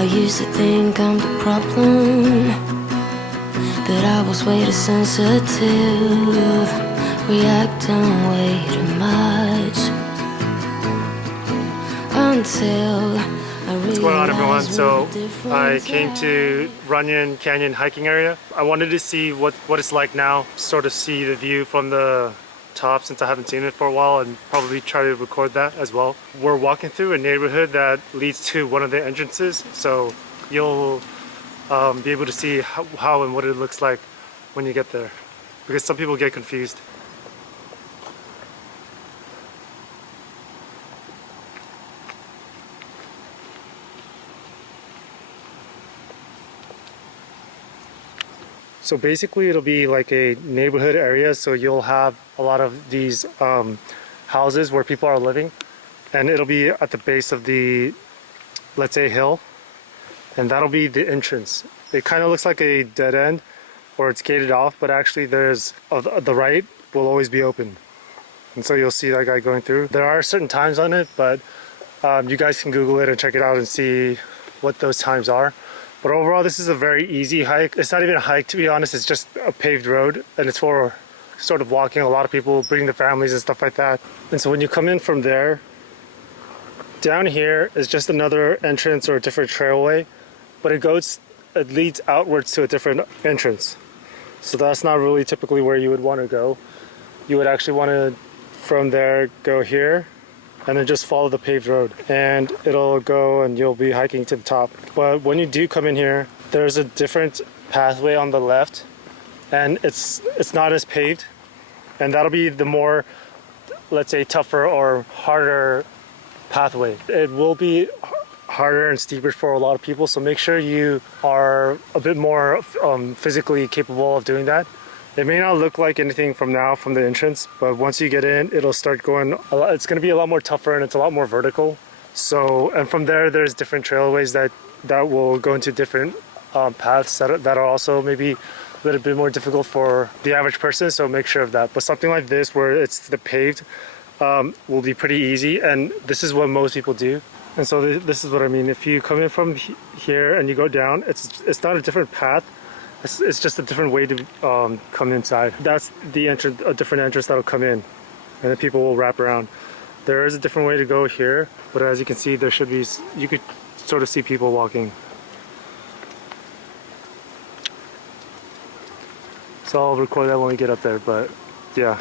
I used to think I'm the problem, that I was way too sensitive, reacting way too much, until I realized. What's going on, everyone? So I came to Runyon Canyon hiking area. I wanted to see what it's like now, sort of see the view from the top since I haven't seen it for a while, and probably try to record that as well. We're walking through a neighborhood that leads to one of the entrances, so you'll be able to see how and what it looks like when you get there, because some people get confused. So basically it'll be like a neighborhood area, so you'll have a lot of these houses where people are living, and it'll be at the base of the, let's say, hill, and that'll be the entrance. It kind of looks like a dead end, or it's gated off, but actually there's the right will always be open, and so you'll see that guy going through. There are certain times on it, but you guys can Google it and check it out and see what those times are. But overall, this is a very easy hike. It's not even a hike, to be honest. It's just a paved road, and it's for sort of walking. A lot of people bring their families and stuff like that. And so when you come in from there, down here is just another entrance or a different trailway, but it leads outwards to a different entrance. So that's not really typically where you would want to go. You would actually want to, from there, go here, and then just follow the paved road, and it'll go and you'll be hiking to the top. But when you do come in here, there's a different pathway on the left, and it's not as paved, and that'll be the more, let's say, tougher or harder pathway. It will be harder and steeper for a lot of people, so make sure you are a bit more physically capable of doing that. It may not look like anything from the entrance, but once you get in, it'll start going a lot. It's going to be a lot more tougher, and it's a lot more vertical. So, and from there, there's different trailways that will go into different paths that are also maybe a little bit more difficult for the average person. So make sure of that. But something like this, where it's the paved, will be pretty easy, and this is what most people do. And so this is what I mean. If you come in from here and you go down, it's not a different path. It's just a different way to come inside. That's the entrance, a different entrance that'll come in, and then people will wrap around. There is a different way to go here, but as you can see, there should be, you could sort of see people walking. So I'll record that when we get up there, but yeah.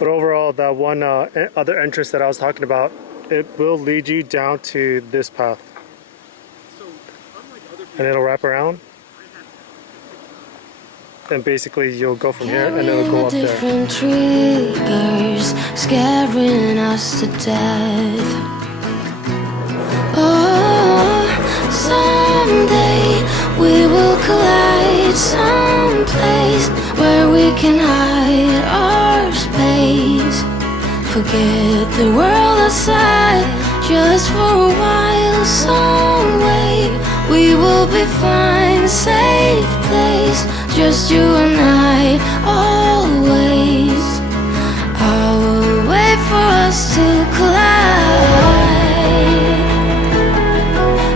But overall, that one other entrance that I was talking about, it will lead you down to this path. And it'll wrap around. And basically you'll go from here and it'll go up there. Different triggers scaring us to death. Oh, someday we will collide someplace where we can hide our space. Forget the world outside just for a while. Some way we will be fine, safe place. Just you and I, always. I will wait for us to collide.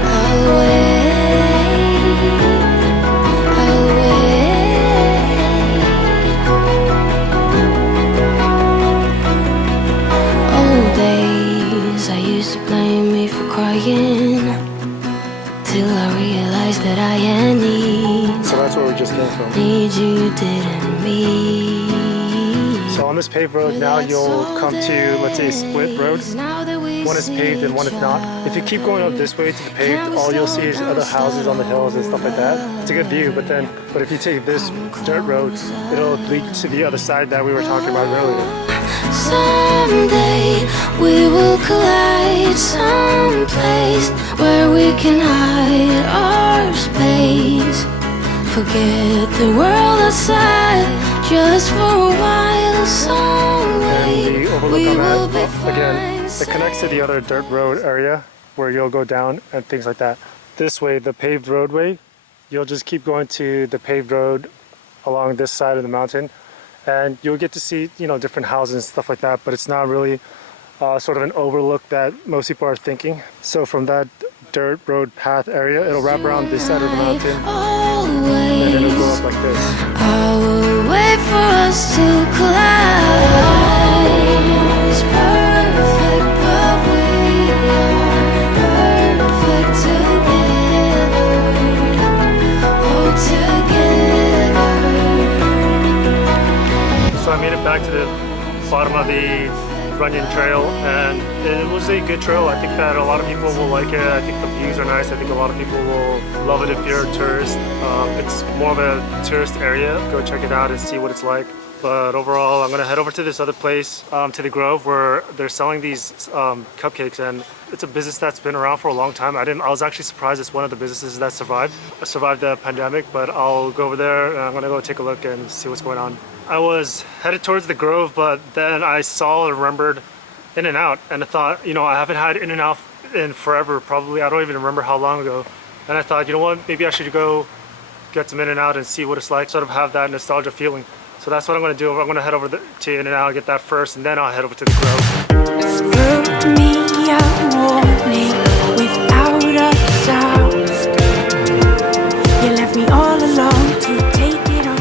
I'll wait, I'll wait. Old days, I used to blame me for crying, till I realized that I had needs. So that's where we just came from. Need you, didn't mean. So on this paved road now, you'll come to, let's say, a split road. One is paved and one is not. If you keep going up this way to the paved, all you'll see is other houses on the hills and stuff like that. It's a good view, but if you take this dirt road, it'll lead to the other side that we were talking about earlier. Someday we will collide someplace where we can hide our space. Forget the world outside just for a while. Some way we will be fine. Again, it connects to the other dirt road area where you'll go down and things like that. This way, the paved roadway, you'll just keep going to the paved road along this side of the mountain, and you'll get to see, you know, different houses and stuff like that, but it's not really sort of an overlook that most people are thinking. So from that dirt road path area. It'll wrap around this side of the mountain and Always, then it'll go up like this. I will wait for us to collide. It's perfect, but we are perfect together. Oh, together. So I made it back to the bottom of the Runyon Trail, and it was a good trail. I think that a lot of people will like it. I think the views are nice. I think a lot of people will love it if you're a tourist. It's more of a tourist area. Go check it out and see what it's like. But overall, I'm gonna head over to this other place, to the Grove, where they're selling these cupcakes, and it's a business that's been around for a long time. I was actually surprised it's one of the businesses that survived the pandemic. But I'll go over there and I'm gonna go take a look and see what's going on. I was headed towards the Grove, but then I saw and remembered In-N-Out, and I thought, you know, I haven't had In-N-Out in forever, probably. I don't even remember how long ago. And I thought, you know what, maybe I should go get some In-N-Out and see what it's like, sort of have that nostalgia feeling. So that's what I'm gonna do. I'm gonna head over to In-N-Out, get that first, and then I'll head over to the Grove. Threw me a warning without a sound. You left me all alone to take it on.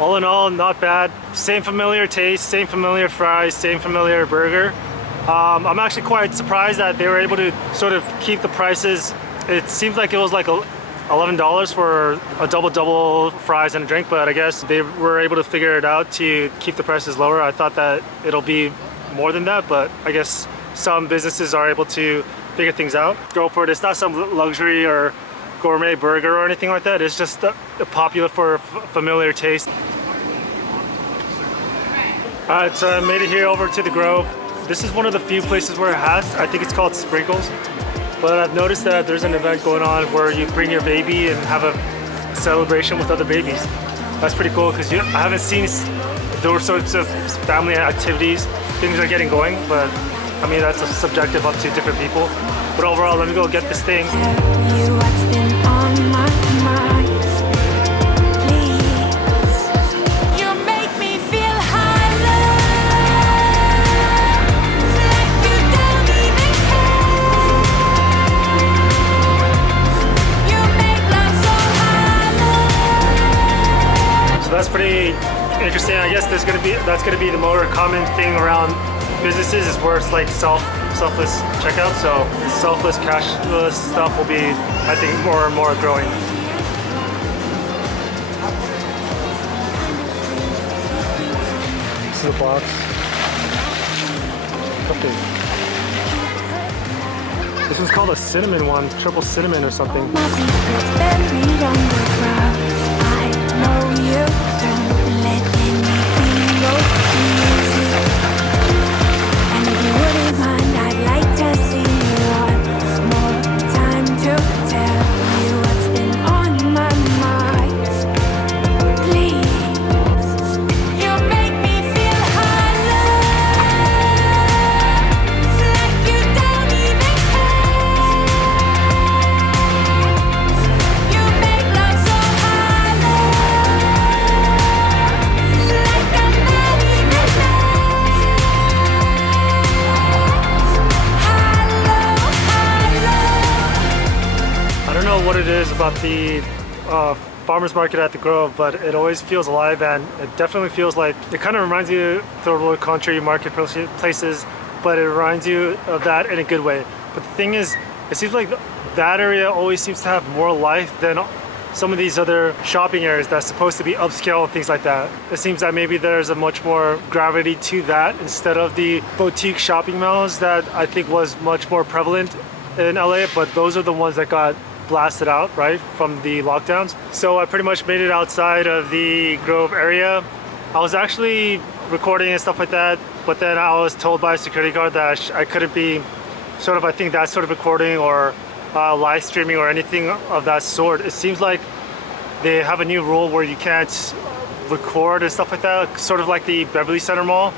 All in all, not bad. Same familiar taste, same familiar fries, same familiar burger. I'm actually quite surprised that they were able to sort of keep the prices. It seemed like it was like $11 for a double fries and a drink, but I guess they were able to figure it out to keep the prices lower. I thought that it'll be more than that, but I guess some businesses are able to figure things out. Go for it. It's not some luxury or gourmet burger or anything like that. It's just popular for familiar taste. Alright, so I made it here over to the Grove. This is one of the few places where it has, I think it's called Sprinkles. But I've noticed that there's an event going on where you bring your baby and have a celebration with other babies. That's pretty cool because I haven't seen those sorts of family activities. Things are getting going, but I mean, that's subjective up to different people. But overall, let me go get this thing. That's pretty interesting. I guess that's gonna be the more common thing around businesses, is where it's like selfless checkout. So selfless cashless stuff will be, I think, more and more growing. This is the box. Okay. This is called a cinnamon one, triple cinnamon or something. What it is about the farmers market at the Grove, but it always feels alive, and it definitely feels like it kind of reminds you of third world country market places, but it reminds you of that in a good way. But the thing is, it seems like that area always seems to have more life than some of these other shopping areas that's supposed to be upscale and things like that. It seems that maybe there's a much more gravity to that instead of the boutique shopping malls that I think was much more prevalent in LA, but those are the ones that got blasted out, right, from the lockdowns. So I pretty much made it outside of the Grove area. I was actually recording and stuff like that, but then I was told by a security guard that I couldn't be sort of, I think, that sort of recording or live streaming or anything of that sort. It seems like they have a new rule where you can't record and stuff like that, sort of like the Beverly Center Mall.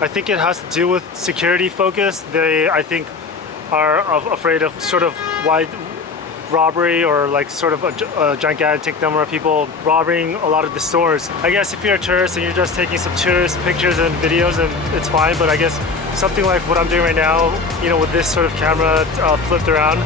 I think it has to do with security focus. They, I think, are afraid of sort of wide robbery or like sort of a gigantic number of people robbing a lot of the stores. I guess if you're a tourist and you're just taking some tourist pictures and videos, then it's fine, but I guess something like what I'm doing right now, you know, with this sort of camera flipped around,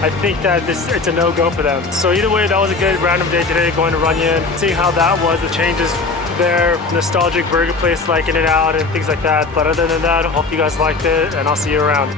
I think that it's a no-go for them. So either way, that was a good random day today going to Runyon, seeing how that was, the changes there, nostalgic burger place like In-N-Out and things like that. But other than that, I hope you guys liked it, and I'll see you around.